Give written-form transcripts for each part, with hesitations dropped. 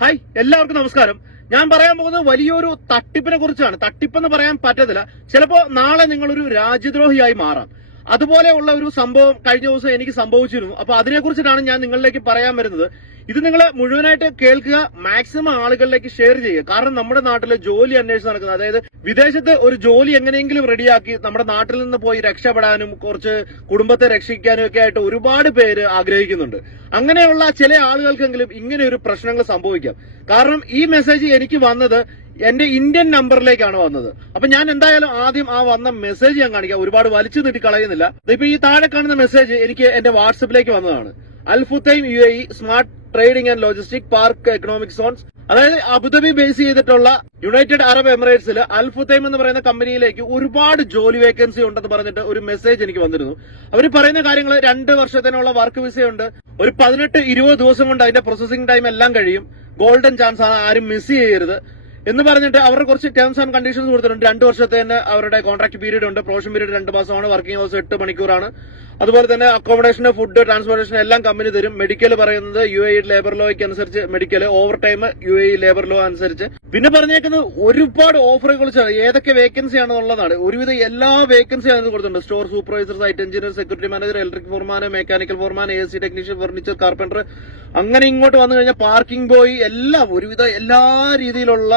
Hi, എല്ലാവർക്കും നമസ്കാരം. ഞാൻ പറയാൻ പോകുന്നത് വലിയൊരു തട്ടിപ്പിനെ കുറിച്ചാണ്. തട്ടിപ്പെന്ന് പറയാൻ പറ്റത്തില്ല. ചിലപ്പോ നാളെ നിങ്ങളൊരു രാജ്യദ്രോഹിയായി മാറാം. അതുപോലെയുള്ള ഒരു സംഭവം കഴിഞ്ഞ ദിവസം എനിക്ക് സംഭവിച്ചിരുന്നു. അപ്പൊ അതിനെക്കുറിച്ചിട്ടാണ് ഞാൻ നിങ്ങളിലേക്ക് പറയാൻ വരുന്നത്. ഇത് നിങ്ങൾ മുഴുവനായിട്ട് കേൾക്കുക, മാക്സിമം ആളുകളിലേക്ക് ഷെയർ ചെയ്യുക. കാരണം നമ്മുടെ നാട്ടിലെ ജോലി അന്വേഷിച്ച് നടക്കുന്നത്, അതായത് വിദേശത്ത് ഒരു ജോലി എങ്ങനെയെങ്കിലും റെഡിയാക്കി നമ്മുടെ നാട്ടിൽ നിന്ന് പോയി രക്ഷപ്പെടാനും കുറച്ച് കുടുംബത്തെ രക്ഷിക്കാനും ഒക്കെ ആയിട്ട് ഒരുപാട് പേര് ആഗ്രഹിക്കുന്നുണ്ട്. അങ്ങനെയുള്ള ചില ആളുകൾക്കെങ്കിലും ഇങ്ങനെ ഒരു പ്രശ്നങ്ങൾ സംഭവിക്കാം. കാരണം ഈ മെസ്സേജ് എനിക്ക് വന്നത് എന്റെ ഇന്ത്യൻ നമ്പറിലേക്കാണ് വന്നത്. അപ്പൊ ഞാൻ എന്തായാലും ആദ്യം ആ വന്ന മെസ്സേജ് ഞാൻ കാണിക്കാം. ഒരുപാട് വലിച്ചു നീട്ടി കളയുന്നില്ല. ഇപ്പൊ ഈ താഴെ കാണുന്ന മെസ്സേജ് എനിക്ക് എന്റെ വാട്സപ്പിലേക്ക് വന്നതാണ്. Al Futtaim UAE smart trading and logistic park economic zones, അതായത് അബുദാബി ബേസ് ചെയ്തിട്ടുള്ള യുണൈറ്റഡ് അറബ് എമിറേറ്റ്സിൽ അൽ ഫുത്തൈം എന്ന് പറയുന്ന കമ്പനിയിലേക്ക് ഒരുപാട് ജോലി വേക്കൻസി ഉണ്ടെന്ന് പറഞ്ഞിട്ട് ഒരു മെസ്സേജ് എനിക്ക് വന്നിരുന്നു. അവർ പറയുന്ന കാര്യങ്ങൾ 2 വർഷത്തിനുള്ള വർക്ക് വിസയുണ്ട്, ഒരു 18-20 ദിവസം കൊണ്ട് അതിന്റെ പ്രോസസിംഗ് ടൈം എല്ലാം കഴിയും, ഗോൾഡൻ ചാൻസ് ആണ്, ആരും മിസ് ചെയ്യരുത് എന്ന് പറഞ്ഞിട്ട് അവരുടെ കുറച്ച് ടേംസ് ആൻഡ് കണ്ടീഷൻസ് കൊടുത്തിട്ടുണ്ട്. 2 വർഷത്തെ തന്നെ അവരുടെ കോൺട്രാക്ട് പീരീഡ് ഉണ്ട്. പ്രൊഫഷൻ പീരീഡ് 2 മാസമാണ്. വർക്കിംഗ് ഹവേഴ്സ് 8 മണിക്കൂറാണ്. അതുപോലെ തന്നെ അക്കോമഡേഷൻ, ഫുഡ്, ട്രാൻസ്പോർട്ടേഷൻ എല്ലാം കമ്പനി തരും. മെഡിക്കൽ പറയുന്നത് UAE ലേബർ ലോയ്ക്ക് അനുസരിച്ച് medical, over time UAE labour law അനുസരിച്ച്. പിന്നെ പറഞ്ഞേക്കുന്നത് ഒരുപാട് ഓഫറുകൾ, ഏതൊക്കെ വേക്കൻസി ആണെന്നുള്ളതാണ്. ഒരുവിധം എല്ലാ വേക്കൻസി അതിന് കൊടുത്തിട്ടുണ്ട്. Store supervisor, site engineer, security manager, electric foreman, mechanical foreman, AC technician, furniture, carpenter, അങ്ങനെ ഇങ്ങോട്ട് വന്നു കഴിഞ്ഞാൽ പാർക്കിംഗ് ബോയ്, എല്ലാം ഒരുവിധം എല്ലാ രീതിയിലുള്ള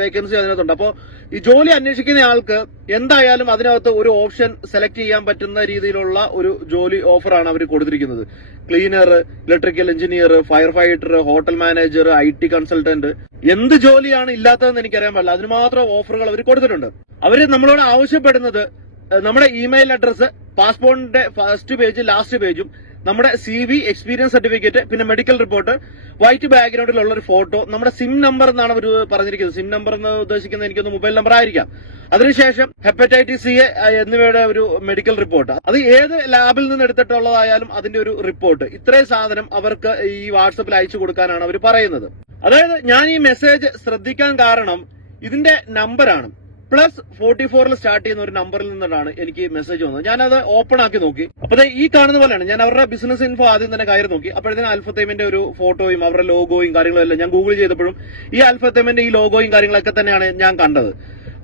വേക്കൻസി അതിനകത്തുണ്ട്. അപ്പോൾ ഈ ജോലി അന്വേഷിക്കുന്ന ആൾക്ക് എന്തായാലും അതിനകത്ത് ഒരു ഓപ്ഷൻ സെലക്ട് ചെയ്യാൻ പറ്റുന്ന രീതിയിലുള്ള ഒരു ജോലി ഓഫറാണ് അവർ കൊടുത്തിരിക്കുന്നത്. Cleaner, electrical engineer, fire fighter, hotel manager, IT consultant, എന്ത് ജോലിയാണ് ഇല്ലാത്തതെന്ന് എനിക്കറിയാൻ പാടില്ല. അതിന് മാത്രം ഓഫറുകൾ അവർ കൊടുത്തിട്ടുണ്ട്. അവർ നമ്മളോട് ആവശ്യപ്പെടുന്നത് നമ്മുടെ ഇമെയിൽ അഡ്രസ്, പാസ്പോർട്ടിന്റെ ഫസ്റ്റ് പേജ്, ലാസ്റ്റ് പേജും, നമ്മുടെ CV, എക്സ്പീരിയൻസ് സർട്ടിഫിക്കറ്റ്, പിന്നെ മെഡിക്കൽ റിപ്പോർട്ട്, വൈറ്റ് ബാക്ക്ഗ്രൗണ്ടിലുള്ള ഒരു ഫോട്ടോ, നമ്മുടെ സിം നമ്പർ എന്നാണ് അവർ പറഞ്ഞിരിക്കുന്നത്. സിം നമ്പർ എന്ന് ഉദ്ദേശിക്കുന്നത് എനിക്കൊന്ന് മൊബൈൽ നമ്പർ ആയിരിക്കാം. അതിനുശേഷം ഹെപ്പറ്റൈറ്റിസ് C എന്നിവയുടെ ഒരു മെഡിക്കൽ റിപ്പോർട്ട്, അത് ഏത് ലാബിൽ നിന്ന് എടുത്തിട്ടുള്ളതായാലും അതിന്റെ ഒരു റിപ്പോർട്ട്, ഇത്രയും സാധനം അവർക്ക് ഈ വാട്സപ്പിൽ അയച്ചു കൊടുക്കാനാണ് അവർ പറയുന്നത്. അതായത് ഞാൻ ഈ മെസ്സേജ് ശ്രദ്ധിക്കാൻ കാരണം ഇതിന്റെ നമ്പറാണ്. +44 സ്റ്റാർട്ട് ചെയ്യുന്ന ഒരു നമ്പറിൽ നിന്നാണ് എനിക്ക് മെസ്സേജ് വന്നത്. ഞാനത് ഓപ്പൺ ആക്കി നോക്കി. അപ്പൊ ഈ കാണുന്ന പോലെയാണ്. ഞാൻ അവരുടെ ബിസിനസ് ഇൻഫോ ആദ്യം തന്നെ കയറി നോക്കി. അപ്പോഴത്തേനും അൽ ഫുത്തൈമിന്റെ ഒരു ഫോട്ടോയും അവരുടെ ലോഗോയും കാര്യങ്ങളും എല്ലാം ഞാൻ ഗൂഗിൾ ചെയ്തപ്പോഴും ഈ അൽ ഫുത്തൈമിന്റെ ഈ ലോഗോയും കാര്യങ്ങളൊക്കെ തന്നെയാണ് ഞാൻ കണ്ടത്.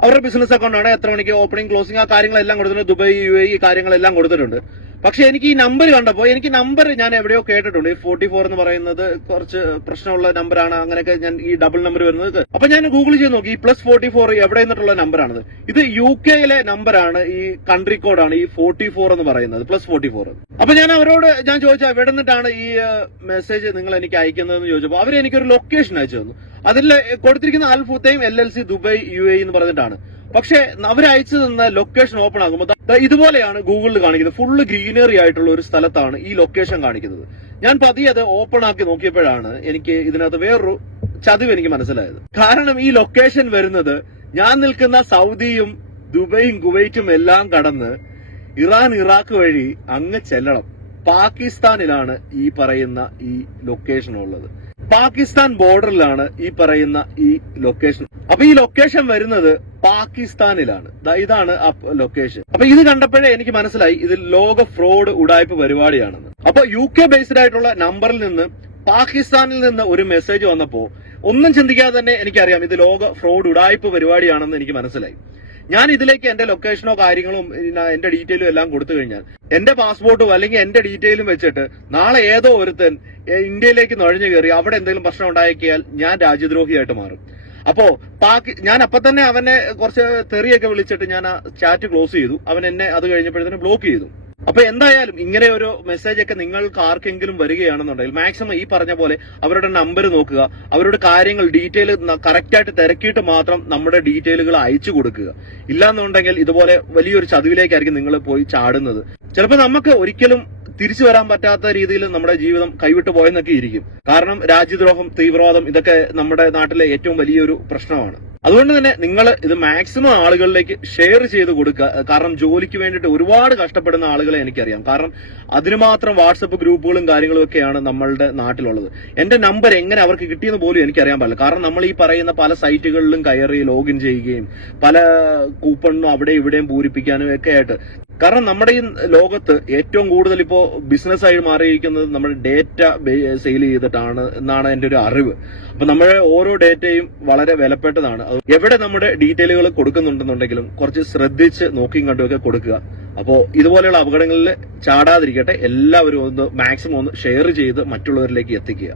അവരുടെ ബിസിനസ് അക്കൗണ്ടാണ്, എത്ര മണിക്ക് ഓപ്പണിംഗ്, ക്ലോസിംഗ്, ആ കാര്യങ്ങളെല്ലാം കൊടുത്തിട്ടുണ്ട്. ദുബായ്, UAE കാര്യങ്ങളെല്ലാം കൊടുത്തിട്ടുണ്ട്. പക്ഷെ എനിക്ക് ഈ നമ്പർ കണ്ടപ്പോൾ, എനിക്ക് നമ്പർ ഞാൻ എവിടെയോ കേട്ടിട്ടുണ്ട്. ഈ 44 എന്ന് പറയുന്നത് കുറച്ച് പ്രശ്നമുള്ള നമ്പറാണ്, അങ്ങനെയൊക്കെ ഞാൻ ഈ ഡബിൾ നമ്പർ വരുന്നത്. അപ്പൊ ഞാൻ ഗൂഗിൾ ചെയ്ത് നോക്കി, ഈ +44 എവിടെ നിന്നിട്ടുള്ള നമ്പറാണിത്. ഇത് UK നമ്പറാണ്, ഈ കൺട്രി കോഡാണ് ഈ 44 എന്ന് പറയുന്നത്, +44. അപ്പൊ ഞാൻ അവരോട് ചോദിച്ചാൽ എവിടെ നിന്നിട്ടാണ് ഈ മെസ്സേജ് നിങ്ങൾ എനിക്ക് അയക്കുന്നതെന്ന് ചോദിച്ചപ്പോൾ അവർ എനിക്കൊരു ലൊക്കേഷൻ അയച്ചു തന്നു. അതിൽ കൊടുത്തിരിക്കുന്ന അൽ ഫുത്തൈം LLC ദുബായ് UAE എന്ന് പറഞ്ഞിട്ടാണ്. പക്ഷെ അവർ അയച്ചു തന്ന ലൊക്കേഷൻ ഓപ്പൺ ആകുമ്പോൾ ഇതുപോലെയാണ് ഗൂഗിളിൽ കാണിക്കുന്നത്. ഫുള്ള് ഗ്രീനറി ആയിട്ടുള്ള ഒരു സ്ഥലത്താണ് ഈ ലൊക്കേഷൻ കാണിക്കുന്നത്. ഞാൻ പതിയെ അത് ഓപ്പൺ ആക്കി നോക്കിയപ്പോഴാണ് എനിക്ക് ഇതിനകത്ത് വേറൊരു ചതിവ് എനിക്ക് മനസ്സിലായത്. കാരണം ഈ ലൊക്കേഷൻ വരുന്നത് ഞാൻ നിൽക്കുന്ന സൗദിയും ദുബൈയും കുവൈറ്റും എല്ലാം കടന്ന് ഇറാൻ, ഇറാഖ് വഴി അങ്ങ് ചെല്ലണം. പാകിസ്ഥാനിലാണ് ഈ പറയുന്ന ഈ ലൊക്കേഷൻ ഉള്ളത്. പാകിസ്ഥാൻ ബോർഡറിലാണ് ഈ പറയുന്ന ഈ ലൊക്കേഷൻ. അപ്പൊ ഈ ലൊക്കേഷൻ വരുന്നത് പാകിസ്ഥാനിലാണ്. ഇതാണ് ആ ലൊക്കേഷൻ. അപ്പൊ ഇത് കണ്ടപ്പോഴേ എനിക്ക് മനസ്സിലായി ഇത് ലോക ഫ്രോഡ് ഉടായ്പ പരിപാടിയാണെന്ന്. അപ്പൊ UK ബേസ്ഡ് ആയിട്ടുള്ള നമ്പറിൽ നിന്ന് പാകിസ്ഥാനിൽ നിന്ന് ഒരു മെസ്സേജ് വന്നപ്പോ ഒന്നും ചിന്തിക്കാതെ തന്നെ എനിക്കറിയാം ഇത് ലോക ഫ്രോഡ് ഉടായ്പ പരിപാടിയാണെന്ന് എനിക്ക് മനസ്സിലായി. ഞാൻ ഇതിലേക്ക് എന്റെ ലൊക്കേഷനോ കാര്യങ്ങളും എന്റെ ഡീറ്റെയിലും എല്ലാം കൊടുത്തു കഴിഞ്ഞാൽ എന്റെ പാസ്പോർട്ടും അല്ലെങ്കിൽ എന്റെ ഡീറ്റെയിലും വെച്ചിട്ട് നാളെ ഏതോ ഒരുത്തൻ ഇന്ത്യയിലേക്ക് നുഴഞ്ഞു കയറി അവിടെ എന്തെങ്കിലും പ്രശ്നം ഉണ്ടാക്കിയാൽ ഞാൻ രാജ്യദ്രോഹിയായിട്ട് മാറും. അപ്പോ ഞാൻ അപ്പൊ തന്നെ അവനെ കുറച്ച് തെറിയൊക്കെ വിളിച്ചിട്ട് ഞാൻ ആ ചാറ്റ് ക്ലോസ് ചെയ്തു. അവൻ എന്നെ അത് കഴിഞ്ഞപ്പോഴത്തേനും ബ്ലോക്ക് ചെയ്തു. അപ്പൊ എന്തായാലും ഇങ്ങനെ ഒരു മെസ്സേജ് ഒക്കെ നിങ്ങൾക്ക് ആർക്കെങ്കിലും വരികയാണെന്നുണ്ടെങ്കിൽ മാക്സിമം ഈ പറഞ്ഞ പോലെ അവരുടെ നമ്പർ നോക്കുക, അവരുടെ കാര്യങ്ങൾ ഡീറ്റെയിൽ കറക്റ്റായിട്ട് തിരക്കിയിട്ട് മാത്രം നമ്മുടെ ഡീറ്റെയിലുകൾ അയച്ചു കൊടുക്കുക. ഇല്ലാന്നുണ്ടെങ്കിൽ ഇതുപോലെ വലിയൊരു ചതിവിലേക്കായിരിക്കും നിങ്ങൾ പോയി ചാടുന്നത്. ചിലപ്പോൾ നമുക്ക് ഒരിക്കലും തിരിച്ചു വരാൻ പറ്റാത്ത രീതിയിൽ നമ്മുടെ ജീവിതം കൈവിട്ടു പോയെന്നൊക്കെ ഇരിക്കും. കാരണം രാജ്യദ്രോഹം, തീവ്രവാദം ഇതൊക്കെ നമ്മുടെ നാട്ടിലെ ഏറ്റവും വലിയൊരു പ്രശ്നമാണ്. അതുകൊണ്ട് തന്നെ നിങ്ങൾ ഇത് മാക്സിമം ആളുകളിലേക്ക് ഷെയർ ചെയ്ത് കൊടുക്കുക. കാരണം ജോലിക്ക് വേണ്ടിയിട്ട് ഒരുപാട് കഷ്ടപ്പെടുന്ന ആളുകളെ എനിക്കറിയാം. കാരണം അതിന് മാത്രം വാട്സപ്പ് ഗ്രൂപ്പുകളും കാര്യങ്ങളും ഒക്കെയാണ് നമ്മളുടെ നാട്ടിലുള്ളത്. എന്റെ നമ്പർ എങ്ങനെ അവർക്ക് കിട്ടിയെന്ന് പോലും എനിക്കറിയാൻ പാടില്ല. കാരണം നമ്മൾ ഈ പറയുന്ന പല സൈറ്റുകളിലും കയറി ലോഗിൻ ചെയ്യുകയും പല കൂപ്പണും അവിടെ ഇവിടെയും പൂരിപ്പിക്കാനും ഒക്കെ ആയിട്ട് കാരണം നമ്മുടെ ഈ ലോകത്ത് ഏറ്റവും കൂടുതൽ ഇപ്പോ ബിസിനസ്സായി മാറിയിരിക്കുന്നത് നമ്മൾ ഡേറ്റ സെയിൽ ചെയ്തിട്ടാണ് എന്നാണ് എന്റെ ഒരു അറിവ്. അപ്പൊ നമ്മൾ ഓരോ ഡേറ്റയും വളരെ വിലപ്പെട്ടതാണ്. എവിടെ നമ്മുടെ ഡീറ്റെയിലുകൾ കൊടുക്കുന്നുണ്ടെന്നുണ്ടെങ്കിലും കുറച്ച് ശ്രദ്ധിച്ച് നോക്കിയും കണ്ടുമൊക്കെ കൊടുക്കുക. അപ്പോൾ ഇതുപോലെയുള്ള അപകടങ്ങളിൽ ചാടാതിരിക്കട്ടെ. എല്ലാവരും ഒന്ന് മാക്സിമം ഒന്ന് ഷെയർ ചെയ്ത് മറ്റുള്ളവരിലേക്ക് എത്തിക്കുക.